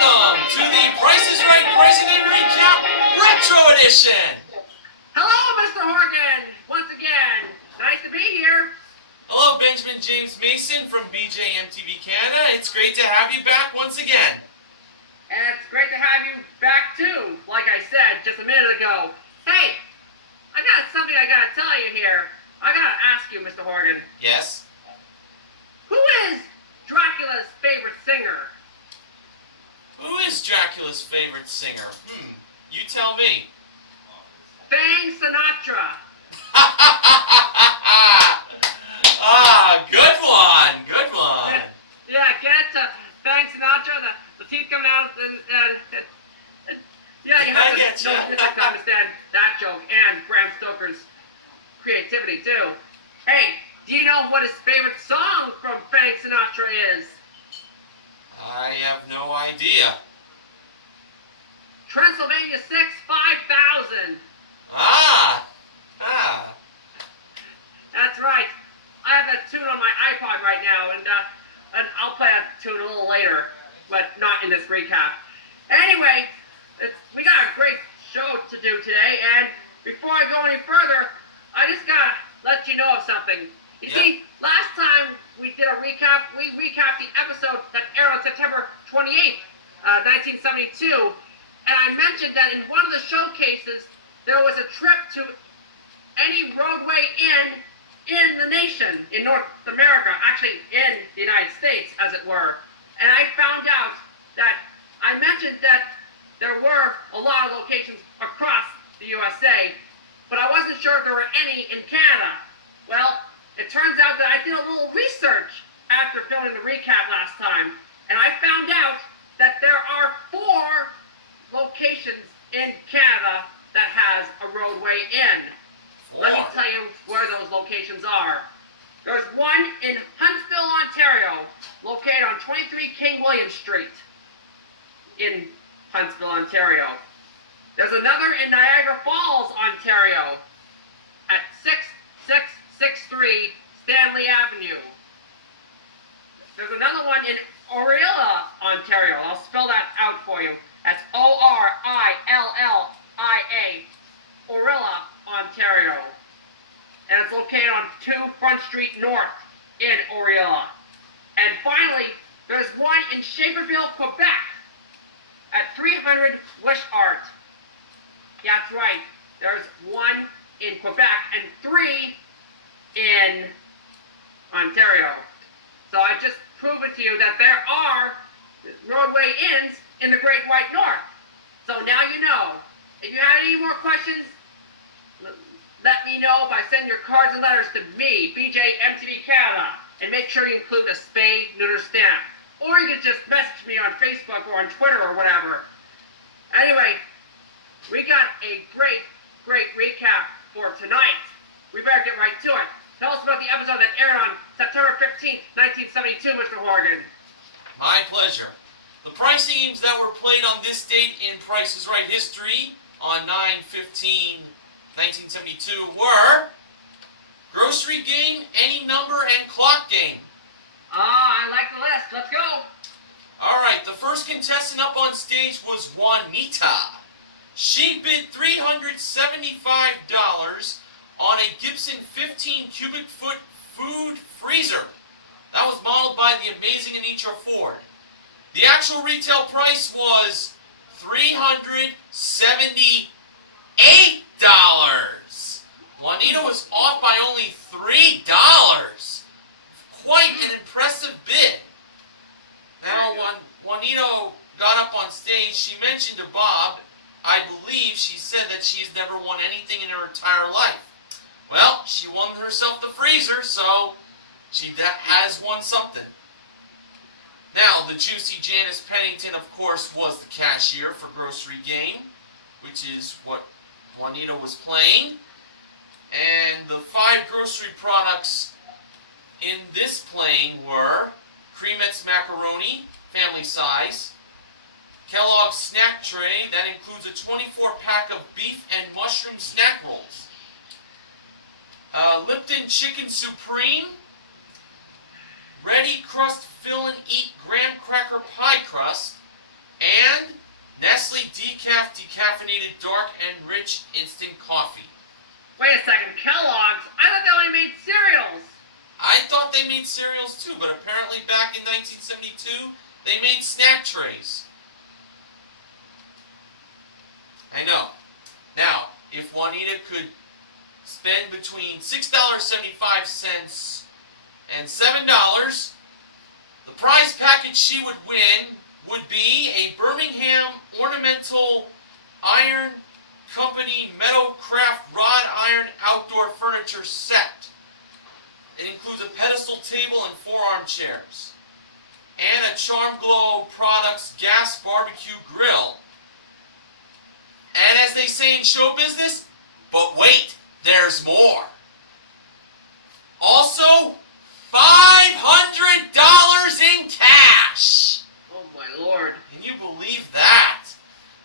Welcome to the Price is Right Pricing and Recap Retro Edition. Hello, Mr. Horgan. Once again, nice to be here. Hello, Benjamin James Mason from BJMTV Canada. It's great to have you back once again. And it's great to have you back too, like I said just a minute ago. Hey, I got something I gotta tell you here. I gotta ask you, Mr. Horgan. Yes? Who is Dracula's favorite singer? Who is Dracula's favorite singer? You tell me. Frank Sinatra. Good one. Good one. Yeah, get it? Frank Sinatra, the teeth coming out, and yeah, you have to understand that joke and Bram Stoker's creativity too. Hey, do you know what his favorite song from Frank Sinatra is? I have no idea. Transylvania 6, 5000. That's right. I have that tune on my iPod right now, and I'll play that tune a little later, but not in this recap. Anyway, we got a great show to do today, and before I go any further, I just gotta let you know of something. You see, last time we did a recap, we recapped the episode that aired on September 28th, 1972, and I mentioned that in one of the showcases, there was a trip to any roadway in the nation, in North America, actually in the United States, as it were. And I found out that I mentioned that there were a lot of locations across the USA, but I wasn't sure if there were any in Canada. Well, it turns out that I did a little research after filming the recap last time, and I found out that there are 4 locations in Canada that has a roadway in. Let me tell you where those locations are. There's one in Huntsville, Ontario, located on 23 King William Street in Huntsville, Ontario. There's another in Niagara Falls, Ontario, at 6663 Stanley Avenue. There's another one in Orilla, Ontario. I'll spell that out for you. That's Orillia, Orilla, Ontario. And it's located on 2 Front Street North in Orilla. And finally, there's one in Shaverville, Quebec at 300 Wishart. Yeah, that's right. There's one in Quebec and 3 in Ontario. So I just proved it to you that there are roadway inns in the Great White North. So now you know. If you have any more questions, let me know by sending your cards and letters to me, BJMTV Canada, and make sure you include a spay neuter stamp. Or you can just message me on Facebook or on Twitter or whatever. Anyway, we got a great recap for tonight. We better get right to it. Tell us about the episode that aired on September 15th, 1972, Mr. Horgan. My pleasure. The pricing games that were played on this date in Price is Right history on 9/15/1972 were Grocery Game, Any Number, and Clock Game. I like the list. Let's go. Alright, the first contestant up on stage was Juanita. She bid $375 on a Gibson 15 cubic foot food freezer. That was modeled by the amazing Anitra Ford. The actual retail price was $378. Juanita was off by only $3. Quite an impressive bid. Now, when Juanita got up on stage, she mentioned to Bob, I believe she said that she's never won anything in her entire life. Well, she won herself the freezer, so she has won something. Now, the juicy Janice Pennington, of course, was the cashier for Grocery Game, which is what Juanita was playing. And the 5 grocery products in this playing were Creamettes macaroni, family size, Kellogg's snack tray, that includes a 24-pack of beef and mushroom snack rolls, Lipton Chicken Supreme, Ready Crust Fill and Eat Graham Cracker Pie Crust, caffeinated dark and rich instant coffee. Wait a second, Kellogg's? I thought they only made cereals. I thought they made cereals too, but apparently back in 1972, they made snack trays. I know. Now, if Juanita could spend between $6.75 and $7, the prize package she would win would be a Birmingham Ornamental Iron Company Meadowcraft Rod Iron Outdoor Furniture Set. It includes a pedestal table and 4 armchairs, and a Charm Glow Products gas barbecue grill. And as they say in show business, but wait, there's more. Also, $500 in cash. Oh my lord. Can you believe that?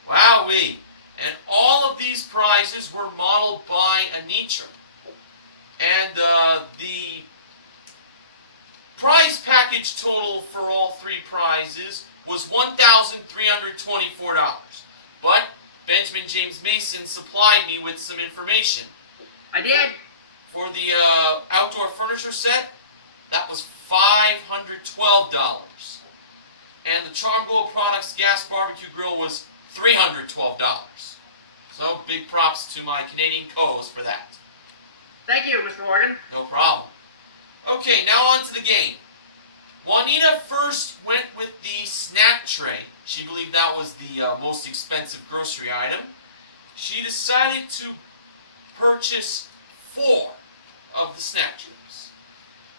Wowee. And all of these prizes were modeled by Anitra. And the prize package total for all 3 prizes was $1,324. But Benjamin James Mason supplied me with some information. I did. For the outdoor furniture set, that was $512. And the Charm Glow Products gas barbecue grill was $312. So big props to my Canadian co-host for that. Thank you, Mr. Morgan. No problem. Okay, now on to the game. Juanita first went with the snack tray. She believed that was the most expensive grocery item. She decided to purchase 4 of the snack trays.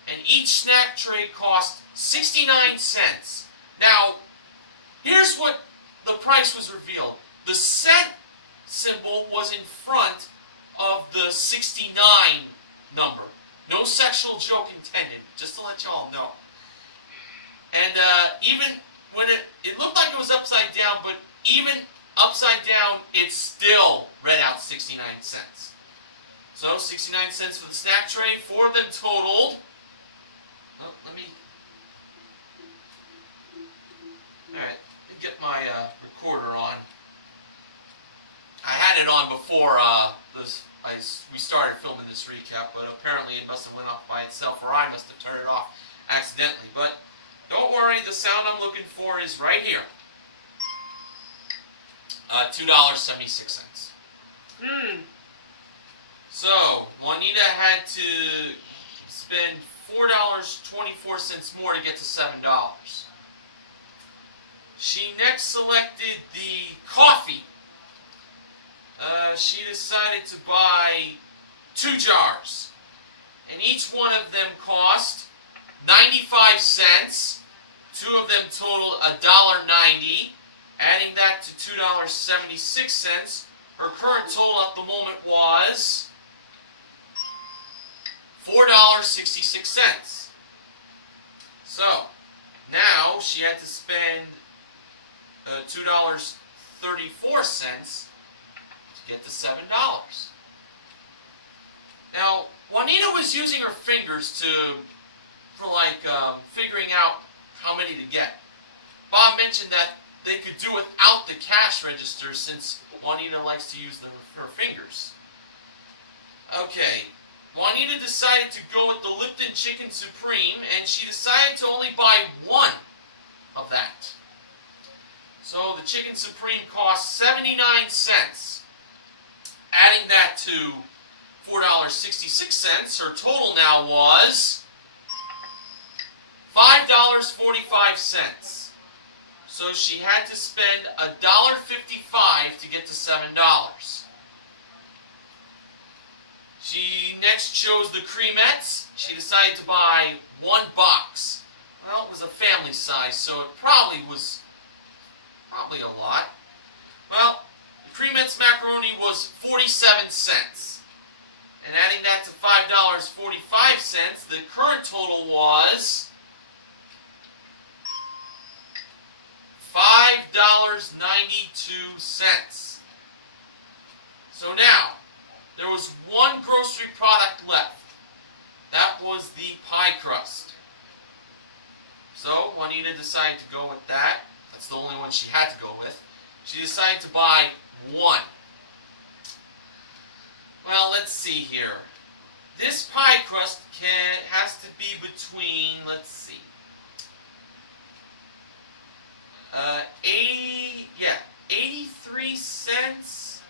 And each snack tray cost 69 cents. Now, here's what the price was revealed. The cent symbol was in front of the 69 number. No sexual joke intended, just to let y'all know. And even when it looked like it was upside down, but even upside down, it still read out 69 cents. So 69 cents for the snack tray. 4 of them totaled. Oh, let me get my recorder on. I had it on before we started filming this recap, but apparently it must have went off by itself, or I must have turned it off accidentally. But don't worry, the sound I'm looking for is right here. $2.76. So Juanita had to spend $4.24 more to get to $7. She next selected the coffee. She decided to buy 2 jars, and each one of them cost 95 cents. 2 of them totaled $1.90. Adding that to $2.76, her current total at the moment was $4.66. So now she had to spend $2.34 to get to $7. Now, Juanita was using her fingers for figuring out how many to get. Bob mentioned that they could do without the cash register since Juanita likes to use her fingers. Okay, Juanita decided to go with the Lipton Chicken Supreme, and she decided to only buy 1 of that. So the Chicken Supreme cost 79 cents. Adding that to $4.66, her total now was $5.45. So she had to spend $1.55 to get to $7. She next chose the creamettes. She decided to buy 1 box. Well, it was a family size, so it probably was a lot. Well, the creamettes macaroni was 47 cents. And adding that to $5.45, the current total was $5.92. So now, there was 1 grocery product left. That was the pie crust. So Juanita decided to go with that. That's the only one she had to go with. She decided to buy 1. Well, let's see here. This pie crust has to be between, let's see, 83 cents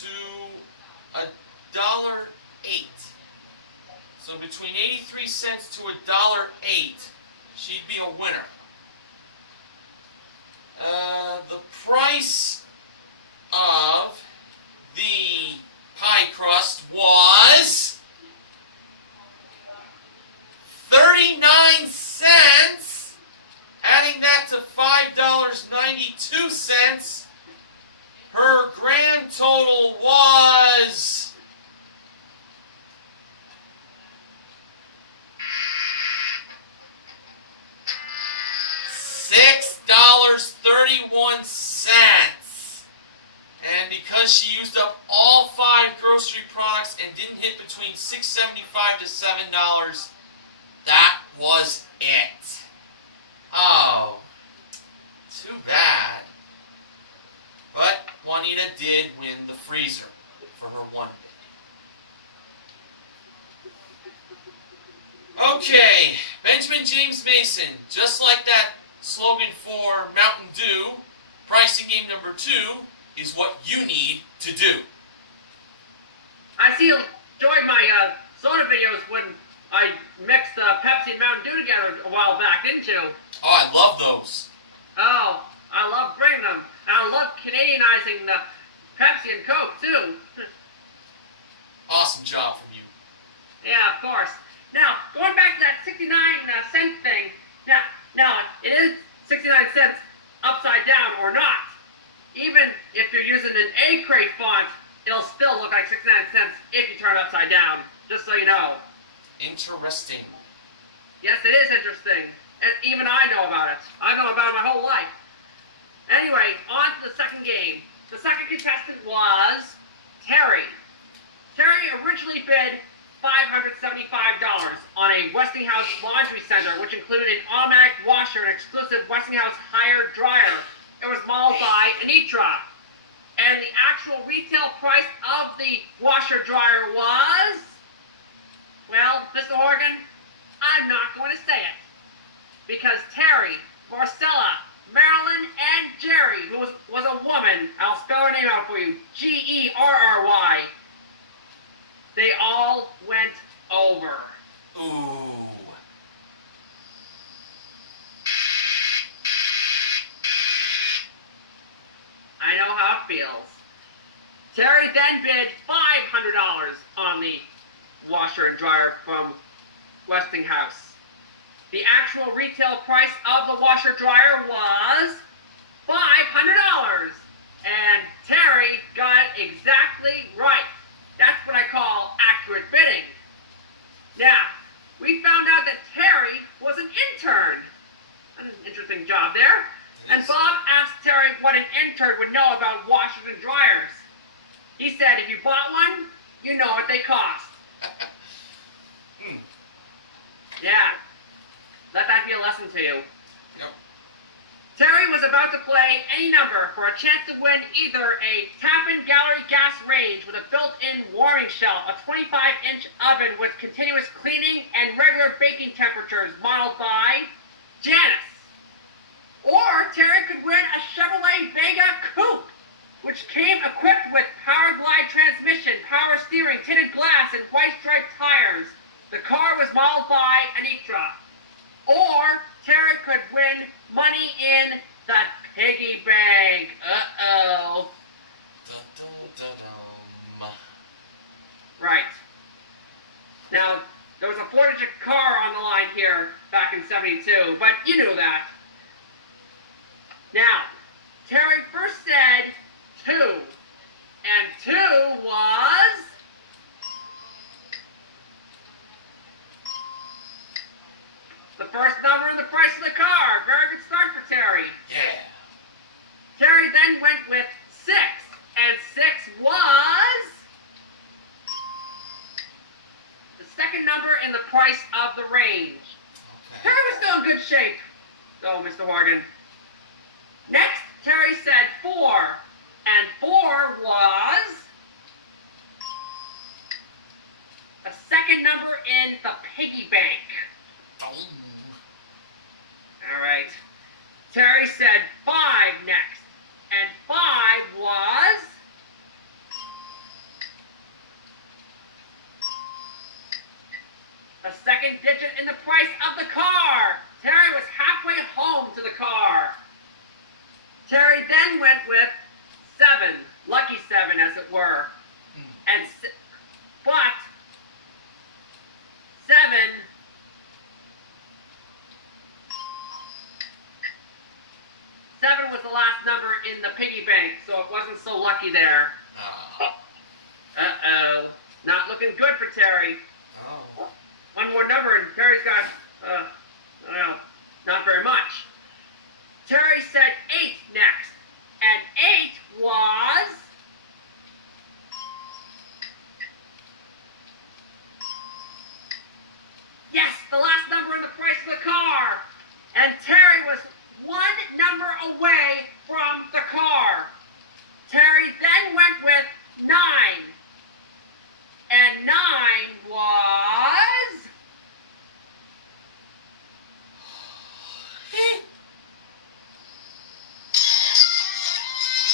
to $1.08. So between 83 cents to $1.08, she'd be a winner. The price of the pie crust was 39 cents. Adding that to $5.92, her grand total was $6.31. And because she used up all 5 grocery products and didn't hit between $6.75 to $7, that was it. Oh, too bad. But Juanita did win the freezer for her 1 bid. Okay, Benjamin James Mason, just like that slogan for Mountain Dew, pricing game number 2 is what you need to do. I see you enjoyed my soda videos when I mixed Pepsi and Mountain Dew together a while back, didn't you? Oh, I love those. Oh, I love bringing them. And I love Canadianizing the Pepsi and Coke, too. Awesome job from you. Yeah, of course. Now, going back to that 69-cent thing, now, it is 69 cents upside down or not. Even if you're using an A-crate font, it'll still look like 69 cents if you turn it upside down, just so you know. Interesting. Yes, it is interesting. And even I know about it. I know about it my whole life. Anyway, on to the second game. The second contestant was Terry. Terry originally bid $575 on a Westinghouse laundry center, which included an automatic washer and exclusive Westinghouse hired dryer. It was modeled by Anitra. And the actual retail price of the washer dryer was, well, Mr. Horgan, I'm not going to say it. Because Terry, Marcella, Marilyn, and Jerry, who was a woman, I'll spell her name out for you, Gerry, they all went over. Ooh. I know how it feels. Terry then bid $500 on the washer and dryer from Westinghouse. The actual retail price of the washer dryer was $500. And Terry got it exactly right. That's what I call accurate bidding. Now, we found out that Terry was an intern. An interesting job there. And Bob asked Terry what an intern would know about washers and dryers. He said, if you bought one, you know what they cost. Yeah. Let that be a lesson to you. Yep. Terry was about to play any number for a chance to win either a Tappan Gallery gas range with a built-in warming shelf, a 25-inch oven with continuous cleaning and regular baking temperatures modeled by Janice. Or Terry could win a Chevrolet Vega Coupe, which came equipped with power glide transmission, power steering, tinted glass, and white striped tires. The car was modeled by Anitra. Or Terry could win money in the piggy bank. Uh-oh. Dun, dun, dun, dun. Right. Now, there was a Ford-digit car on the line here back in '72, but you knew that. Now, Terry first said 2, and 2 was the first number in the price of the car. Very good start for Terry. Yeah. Terry then went with 6, and 6 was the second number in the price of the range. Terry was still in good shape, though, Mr. Horgan. Next, Terry said 4, and 4 in the piggy bank? Oh. All right. Terry said 5 next. And 5 was... the second digit in the price of the car. Terry was halfway home to the car. Terry then went with 7, lucky 7 as it were. But 7 was the last number in the piggy bank, so it wasn't so lucky there. Uh-oh. Not looking good for Terry. Oh. One more number and Terry's got, well, not very much. Terry said 8 next. And 8 was... yes, the last number in the price of the car. And Terry was 1 number away from the car. Terry then went with 9. And 9 was...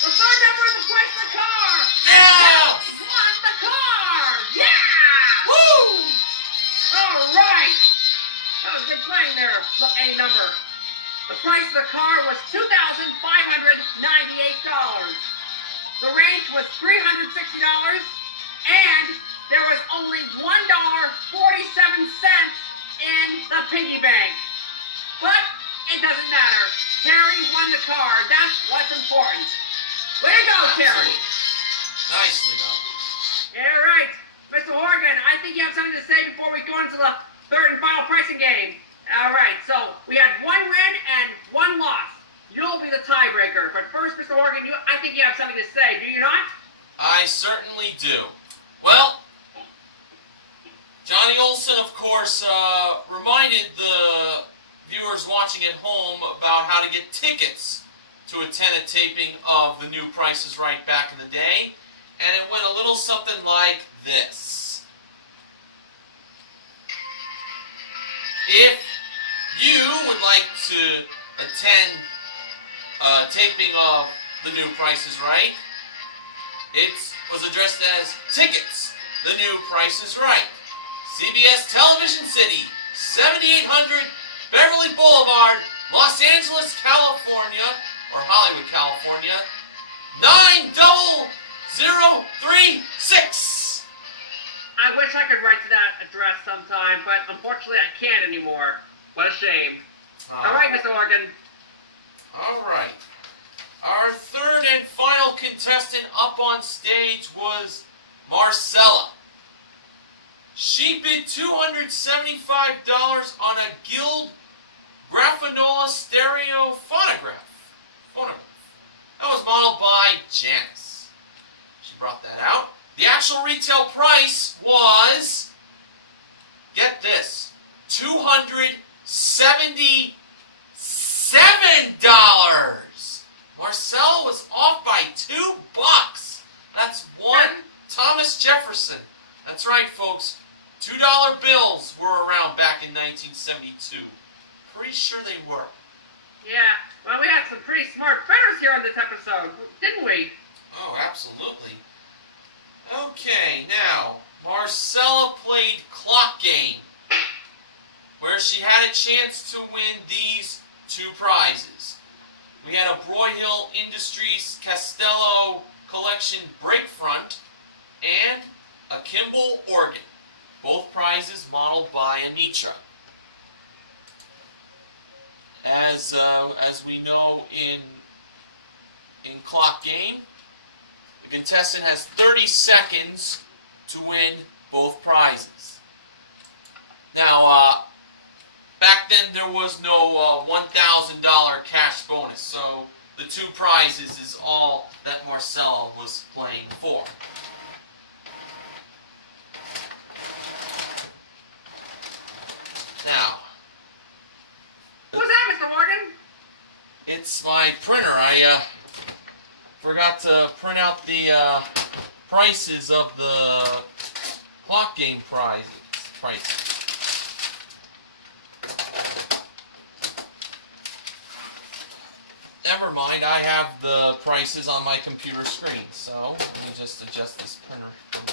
the third number in the price of the car. Yeah! Won the car. Yeah! Woo! All right. That was good playing there. Any number. The price of the car was $2,598. The range was $360, and there was only $1.47 in the piggy bank. But it doesn't matter. Terry won the car. That's what's important. Way to go, Terry. Nicely done. Yeah, right. Mr. Horgan, I think you have something to say before we go into the third and final pricing game. All right, so we had 1 win and 1 loss. You'll be the tiebreaker. But first, Mr. Horgan, I think you have something to say, do you not? I certainly do. Well, Johnny Olson, of course, reminded the viewers watching at home about how to get tickets to attend a taping of The New Price is Right back in the day. And it went a little something like this. If you would like to attend a taping of The New Price is Right, it was addressed as Tickets, The New Price is Right. CBS Television City, 7800 Beverly Boulevard, Los Angeles, California, or Hollywood, California, 90036. I wish I could write to that address sometime, but unfortunately I can't anymore. What a shame. All right, Mr. Horgan. All right. Our third and final contestant up on stage was Marcella. She bid $275 on a Guild Graphanola stereo phonograph. That was modeled by Janice. She brought that out. The actual retail price was, get this, $277. Marcella was off by $2. That's 1 Thomas Jefferson. That's right, folks. $2 bills were around back in 1972. Pretty sure they were. Yeah, well, we had some pretty smart bettors here on this episode, didn't we? Oh, absolutely. Okay, now, Marcella played Clock Game, where she had a chance to win these 2 prizes. We had a Broyhill Industries Castello Collection brake front and a Kimball organ. Both prizes modeled by Anitra. As we know in Clock Game, the contestant has 30 seconds to win both prizes. Now, back then there was no $1,000 cash bonus, so the 2 prizes is all that Marcella was playing for. Now, What's that, Mr. Morgan? it's my printer. I forgot to print out the prices of the Clock Game prices. never mind. I have the prices on my computer screen. So let me just adjust this printer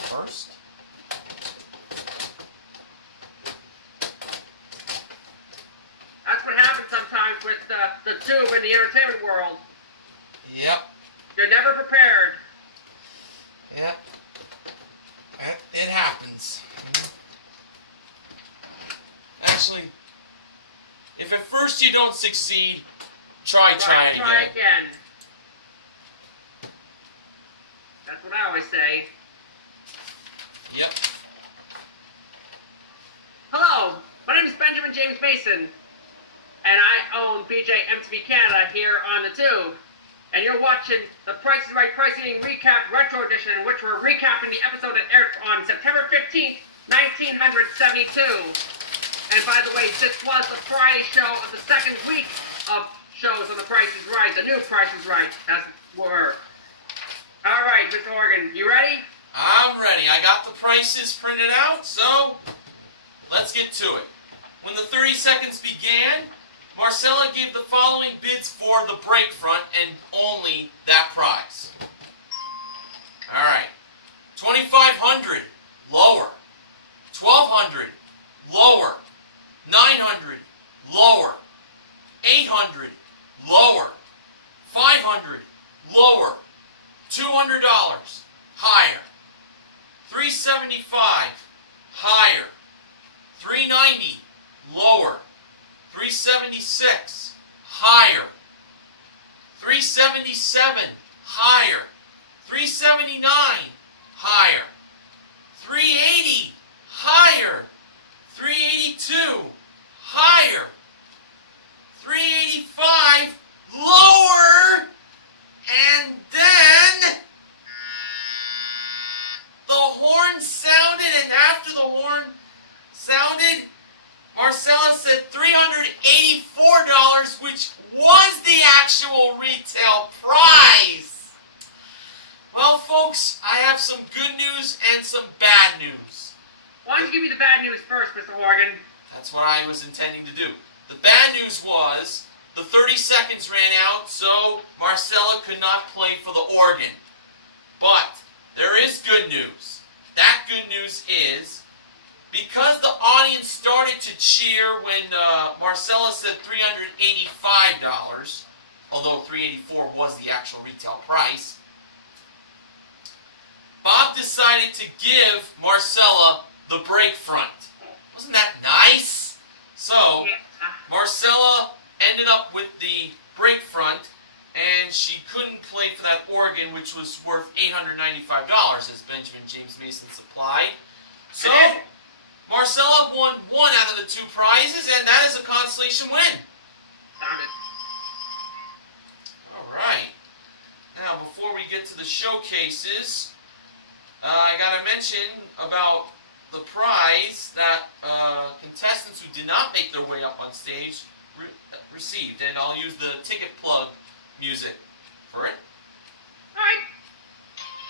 first. That's what happens sometimes with the tube in the entertainment world. Yep. You're never prepared. Yep. It happens. Actually, if at first you don't succeed, try again. Try again. That's what I always say. Yep. Hello, my name is Benjamin James Mason, and I own BJ MTV Canada here on the Tube. And you're watching the Price is Right Pricing Recap Retro Edition, in which we're recapping the episode that aired on September 15th, 1972. And by the way, this was the Friday show of the second week of shows on The Price is Right, the new Price is Right. That's what we're. All right, Mr. Horgan, you ready? I'm ready. I got the prices printed out, so let's get to it. When the 30 seconds began, Marcella gave the following bids for the brake front and only that prize. Alright. 2,500, lower. 1,200, lower. 900, lower. 800, lower. 500, lower. $200, higher. 375, higher. 390, lower. 376, higher. 377, higher. 379, higher. 380, higher. 382, higher. 385, lower. And then the horn sounded, and after the horn sounded, Marcella said $384, which was the actual retail price. Well, folks, I have some good news and some bad news. Why don't you give me the bad news first, Mr. Horgan? That's what I was intending to do. The bad news was the 30 seconds ran out, so Marcella could not play for the organ. But there is good news. That good news is, because the audience started to cheer when Marcella said $385, although $384 was the actual retail price, Bob decided to give Marcella the brake front. Wasn't that nice? So, Marcella ended up with the brake front, and she couldn't play for that organ, which was worth $895, as Benjamin James Mason supplied. So, Marcella won one out of the two prizes, and that is a consolation win. Alright. Now, before we get to the showcases, I gotta mention about the prize that contestants who did not make their way up on stage received. And I'll use the ticket plug music for it. Alright.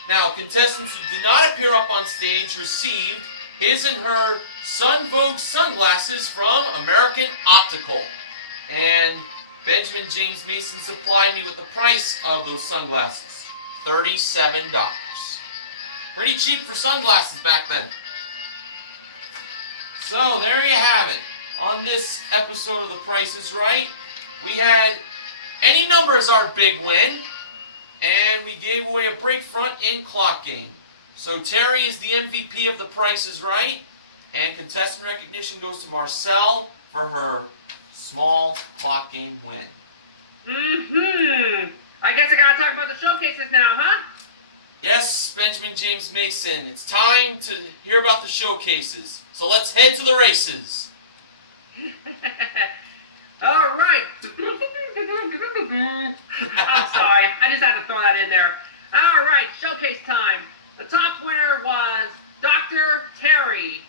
Now, contestants who did not appear up on stage received his and her Sun Vogue sunglasses from American Optical. And Benjamin James Mason supplied me with the price of those sunglasses. $37. Pretty cheap for sunglasses back then. So, there you have it. On this episode of The Price is Right, we had any number as our big win, and we gave away a brake front in clock game. So Terry is the MVP of The Price is Right, and contestant recognition goes to Marcelle for her small clock game win. I guess I gotta talk about the showcases now, huh? Yes, Benjamin James Mason, it's time to hear about the showcases. So let's head to the races. All right. I'm sorry. I just had to throw that in there. All right, showcase time. The top winner was Dr. Terry,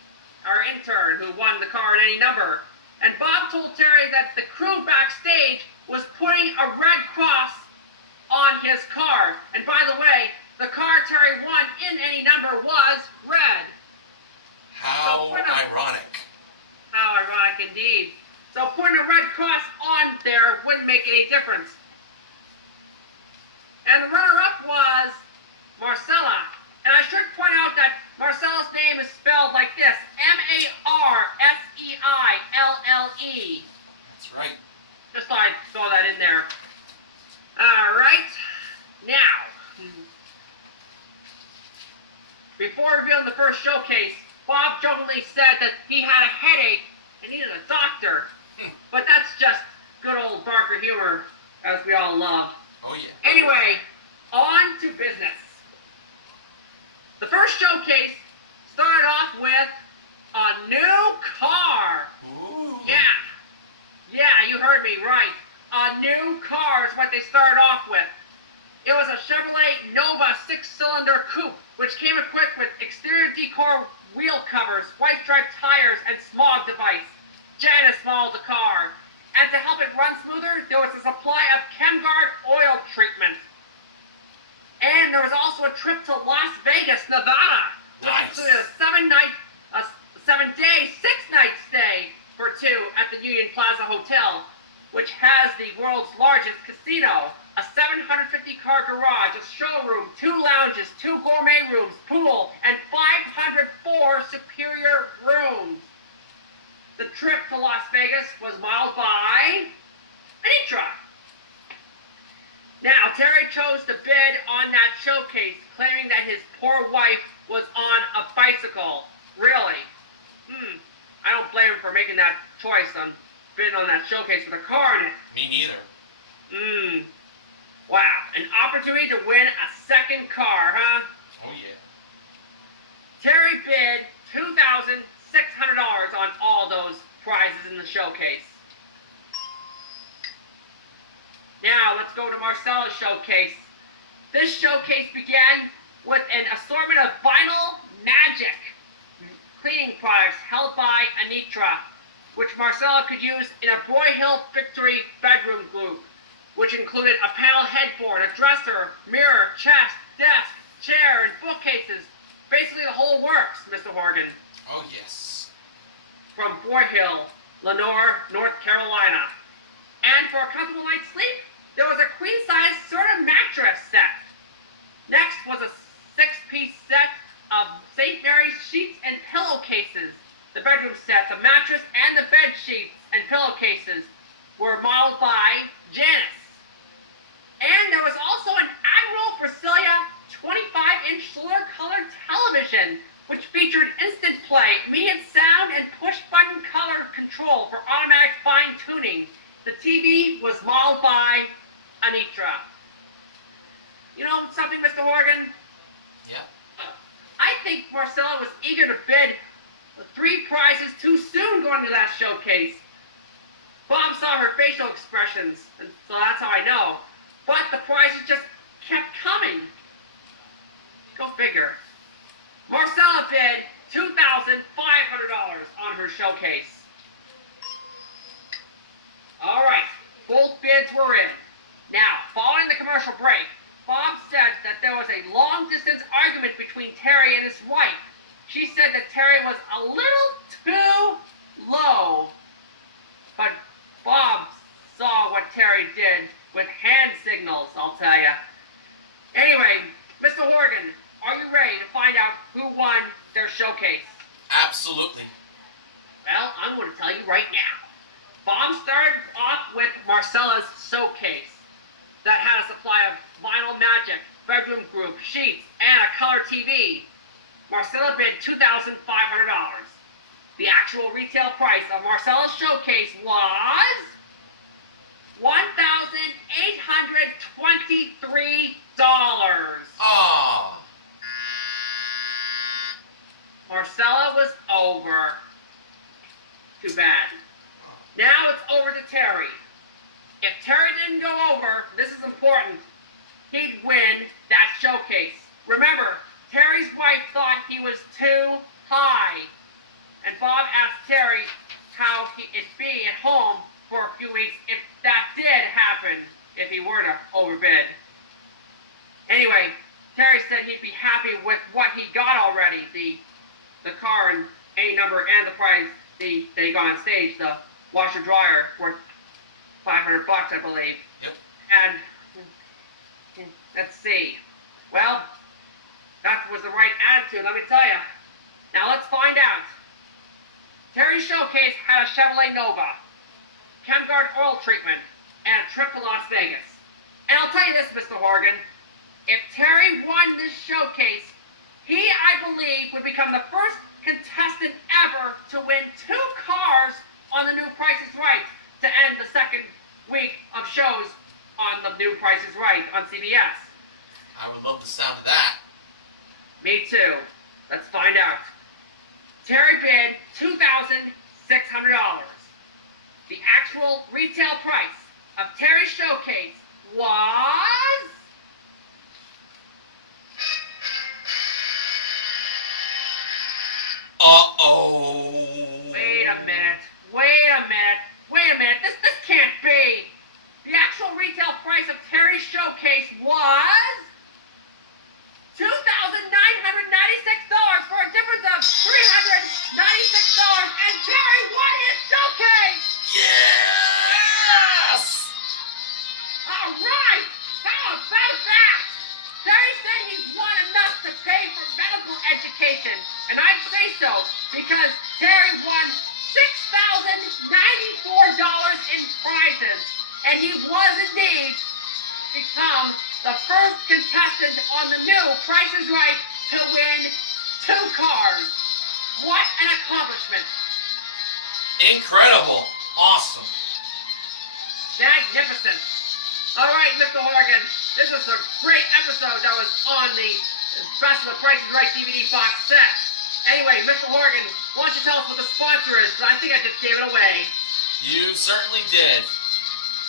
our intern, who won the car in any number. And Bob told Terry that the crew backstage was putting a red cross on his car. And by the way, the car Terry won in any number was red. How ironic. How ironic indeed. So putting a red cross on there wouldn't make any difference. first showcase, Bob jokingly said that he had a headache and needed a doctor. But that's just good old Barker humor, as we all love. Oh, yeah. Anyway, on to business. The first showcase started off with a new car. Ooh. Yeah, you heard me right. A new car is what they started off with. It was a Chevrolet Nova 6-cylinder coupe, which came equipped with exterior decor wheel covers, white striped tires, and smog device. Janice modeled the car. And to help it run smoother, there was a supply of ChemGuard oil treatment. And there was also a trip to Las Vegas, Nevada, which Nice. included a 7-day, 6-night stay for two at the Union Plaza Hotel, which has the world's largest casino, a 750-car garage, a showroom, 2 lounges, 2 gourmet rooms, pool, and 504 superior rooms. The trip to Las Vegas was modeled by Anitra. Now, Terry chose to bid on that showcase, claiming that his poor wife was on a bicycle. Really? I don't blame him for making that choice on bidding on that showcase with a car in it. Me neither. Wow, an opportunity to win a second car, huh? Oh, yeah. Terry bid $2,600 on all those prizes in the showcase. Now, let's go to Marcella's showcase. This showcase began with an assortment of Vinyl Magic cleaning products held by Anitra, which Marcella could use in a Broyhill Victory bedroom group, which included a panel headboard, a dresser, mirror, chest, desk, chair, and bookcases. Basically the whole works, Mr. Horgan. Oh, yes. From Broyhill, Lenore, North Carolina. And for a comfortable night's sleep, there was a queen-size Serta mattress set. Next was a 6-piece set of St. Mary's sheets and pillowcases. The bedroom set, the mattress, and the bed sheets and pillowcases were modeled by Janice. And there was also an Admiral Brasilia 25-inch solar colored television, which featured instant play, immediate sound, and push-button color control for automatic fine-tuning. The TV was modeled by Anitra. You know something, Mr. Horgan? Yeah. I think Marcella was eager to bid the 3 prizes too soon going to that showcase. Bob saw her facial expressions, and so that's how I know. But the prizes just kept coming. Go figure. Marcella bid $2,500 on her showcase. All right, both bids were in. Now, following the commercial break, Bob said that there was a long-distance argument between Terry and his wife. She said that Terry was a little too low. But Bob saw what Terry did with hand signals, I'll tell you. Anyway, Mr. Horgan, are you ready to find out who won their showcase? Absolutely. Well, I'm going to tell you right now. Bob started off with Marcella's showcase that had a supply of Vinyl Magic, bedroom group, sheets, and a color TV. Marcella bid $2,500. The actual retail price of Marcella's showcase was $1,823. Oh. Marcella was over. Too bad. Now it's over to Terry. If Terry didn't go over, this is important, he'd win that showcase. Remember, Terry's wife thought he was too high. And Bob asked Terry how it'd be at home for a few weeks if that did happen, if he were to overbid. Anyway, Terry said he'd be happy with what he got already, the car and A number and the prize that he got on stage, the washer dryer for $500, I believe. Yep. And let's see. Well, that was the right attitude, let me tell you. Now let's find out. Terry's showcase had a Chevrolet Nova, ChemGuard oil treatment, and a trip to Las Vegas. And I'll tell you this, Mr. Horgan, if Terry won this showcase, He, I believe, would become the first contestant ever to win 2 cars on the new Price is Right to end the second week of shows on the new Price is Right on CBS. I would love the sound of that. Me too. Let's find out. Terry bid $2,600. The actual retail price of Terry's showcase was... Uh-oh. Wait a minute. This can't be. The actual retail price of Terry's showcase was $2,996 for a difference of $396, and Terry won his showcase. Yes! All right. How about that? Terry said he's won enough to pay for medical education, and I'd say so because Terry won $6,094 in prizes, and he was indeed become the first contestant on the new Price is Right to win 2 cars. What an accomplishment. Incredible. Awesome. Magnificent. All right, Mr. Horgan, this was a great episode that was on the Best of the Price is Right DVD box set. Anyway, Mr. Horgan, why don't you tell us what the sponsor is? I think I just gave it away. You certainly did.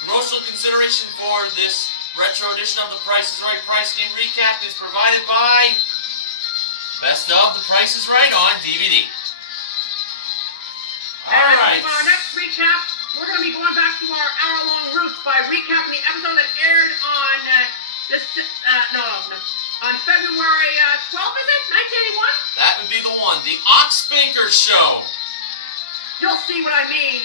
Promotional consideration for this retro edition of the Price is Right Price Game Recap is provided by Best of the Price is Right on DVD. Alright. For our next recap, we're going to be going back to our hour-long roots by recapping the episode that aired on on February 12th, is it? 1981? That would be the one. The Ox Banker Show. You'll see what I mean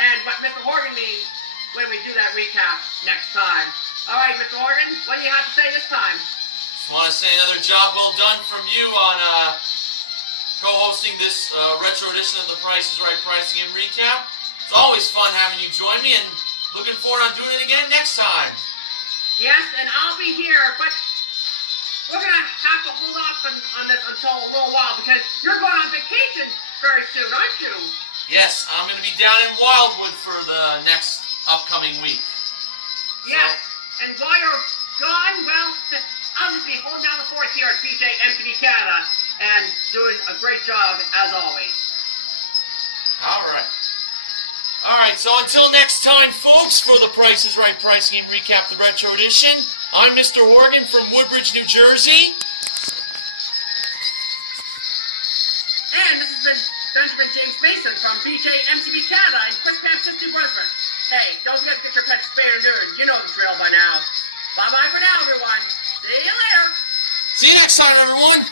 and what Mr. Horgan means when we do that recap next time. All right, Mr. Horgan, what do you have to say this time? Just want to say another job well done from you on co-hosting this retro edition of the Price is Right Price Game Recap. It's always fun having you join me, and looking forward to doing it again next time. Yes, and I'll be here, but we're going to have to hold off on this until a little while because you're going on vacation very soon, aren't you? Yes, I'm going to be down in Wildwood for the next upcoming week. Yes, and while you're gone, well, I'll just be holding down the fort here at BJ MTV Canada and doing a great job as always. Alright, so until next time, folks, for the Price is Right Price Game Recap, the Retro Edition, I'm Mr. Horgan from Woodbridge, New Jersey. And this has been Benjamin James Mason from BJ MTV Canada in Quistcamp, New Brunswick. Hey, don't forget to get your pets spayed or neutered. You know the drill by now. Bye-bye for now, everyone. See you later. See you next time, everyone.